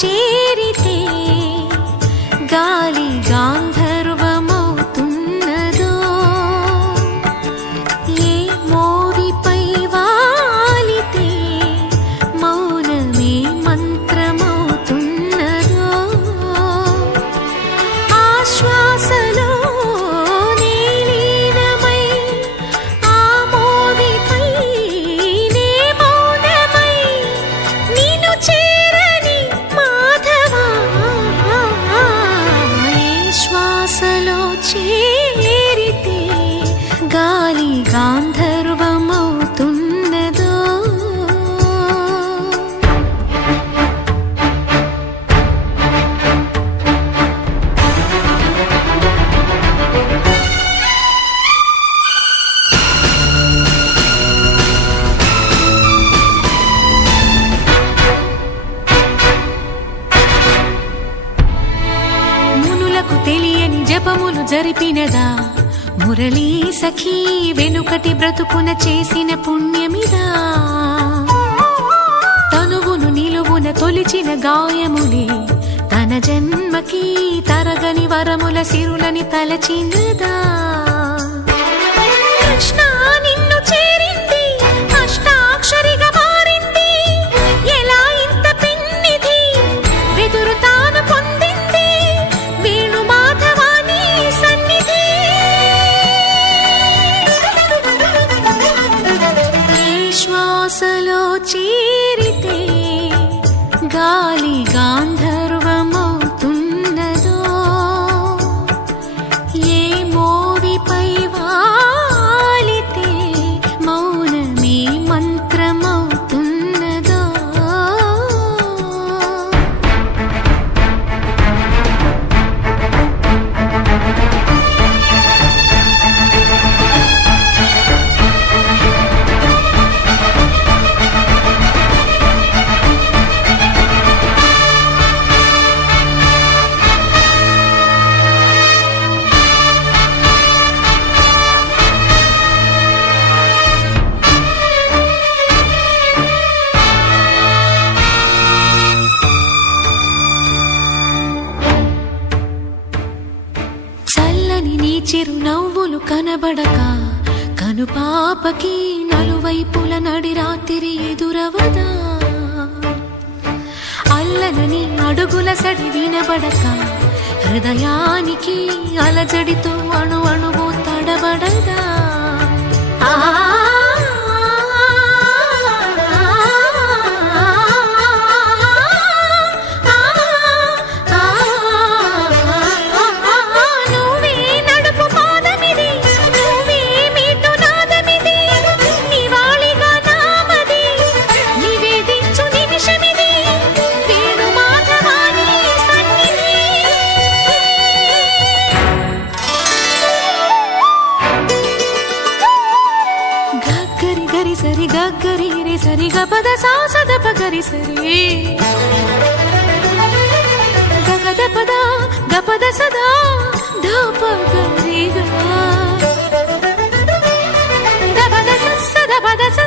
చేరితే గాలి గాంధర్వమవుతున్నదో, ఏ మోవిపై వాలితే మౌనమే మంత్రమవుతున్నదో, ఆశ్వాసలో నీలీనమై ఆ మోవిపై నే మౌనమై నిన్ను చేరని మాధవా, ఏ శ్వాసలో చేరితే గాలి గాంధర్వమవుతున్నదో. మునులకు తెలియని జపములు జరిపినదా, మురళీ సఖీ వెనుకటి బ్రతుకున చేసిన పుణ్యమిదా, తనువును నిలువున తొలిచిన గాయములే తన జన్మకి తరగని వరముల సిరులని తలచినదా. కృష్ణ నిన్ను చేరింది అష్టాక్షరిగా మారింది, ఎలా ఇంత పిన్నిది వెదురు తాను పొందింది వేణు మాధవాని సన్నిధి. ఏ శ్వాసలో చేరితే గాలి గాంధర్వమవుతున్నదో, ఏ మోవిపై వాలితే మౌనమే మంత్రమవుతున్నదో. చల్లని నీ చిరునవ్వులు కనబడక కనుపాపకి నలువైపుల నడి రాత్రి ఎదురవదా, అల్లనని అడుగుల సడి వినబడక హృదయానికి అలజడితో అణు అణువు తడబడదా. నువ్వే నడుపు పాదమిది, నువ్వే మీటు నాదమిది, నివాళిగా నామది నివేదించు నిమిషమిది వేణు మాధవాని సన్నిధి. గగ్గరి గరి సరి గగ్గరి రే సరి గపద సా సదప గరి సరి గగద పద గపద సదా ధప గరి గా దపద స సద పద స